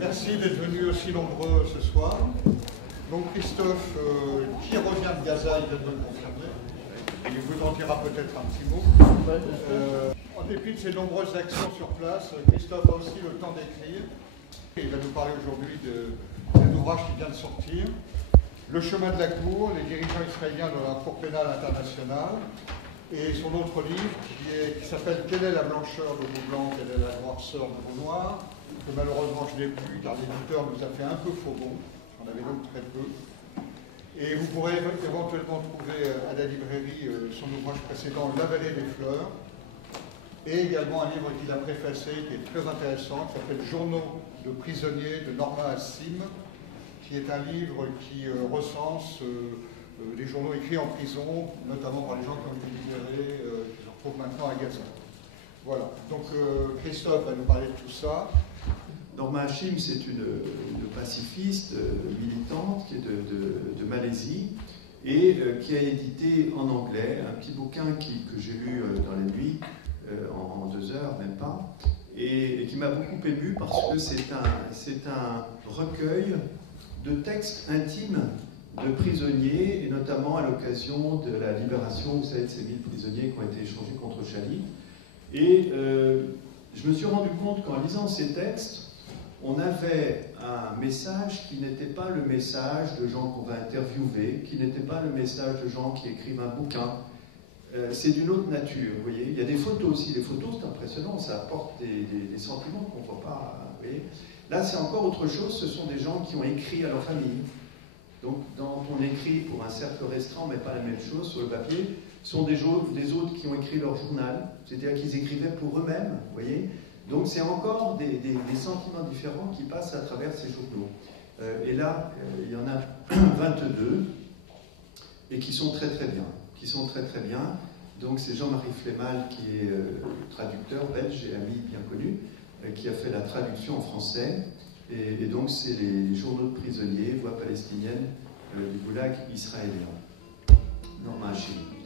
Merci d'être venus aussi nombreux ce soir. Donc Christophe, qui revient de Gaza, il vient de me confirmer. Il vous en dira peut-être un petit mot. En dépit de ses nombreuses actions sur place, Christophe a aussi le temps d'écrire. Il va nous parler aujourd'hui d'un ouvrage qui vient de sortir. Le chemin de la cour, les dirigeants israéliens de la Cour pénale internationale. Et son autre livre qui s'appelle « Quelle est la blancheur de vos blancs, quelle est la noirceur de vos noirs ?» que malheureusement je n'ai plus car l'éditeur nous a fait un peu faux bon, j'en avais donc très peu. Et vous pourrez éventuellement trouver à la librairie son ouvrage précédent « La vallée des fleurs » et également un livre qu'il a préfacé qui est très intéressant, qui s'appelle « Journaux de prisonniers » de Norma Hassim, qui est un livre qui recense des journaux écrits en prison, notamment par les gens qui ont été libérés, qui se retrouvent maintenant à Gaza. Voilà, donc Christophe va nous parler de tout ça. Norma Hassim, c'est une pacifiste militante qui est de Malaisie et qui a édité en anglais un petit bouquin que j'ai lu dans la nuit, en 2 heures, même pas, et qui m'a beaucoup ému parce que c'est un recueil de textes intimes de prisonniers, et notamment à l'occasion de la libération, vous savez, de ces 1000 prisonniers qui ont été échangés contre Shalit. Et je me suis rendu compte qu'en lisant ces textes, on avait un message qui n'était pas le message de gens qu'on va interviewer, qui n'était pas le message de gens qui écrivent un bouquin. C'est d'une autre nature, vous voyez. Il y a des photos aussi. Les photos, c'est impressionnant, ça apporte des sentiments qu'on ne voit pas, vous voyez. Là, c'est encore autre chose, ce sont des gens qui ont écrit à leur famille. Donc, quand on écrit pour un cercle restreint, on ne met pas la même chose sur le papier. Ce sont des autres qui ont écrit leur journal, c'est-à-dire qu'ils écrivaient pour eux-mêmes, vous voyez. Donc, c'est encore des sentiments différents qui passent à travers ces journaux. Et là, il y en a 22, et qui sont très très bien, Donc, c'est Jean-Marie Flémal, qui est traducteur belge et ami bien connu, qui a fait la traduction en français. Et donc, c'est les journaux de prisonniers, voix palestinienne du goulag israélien. Norma Hassim.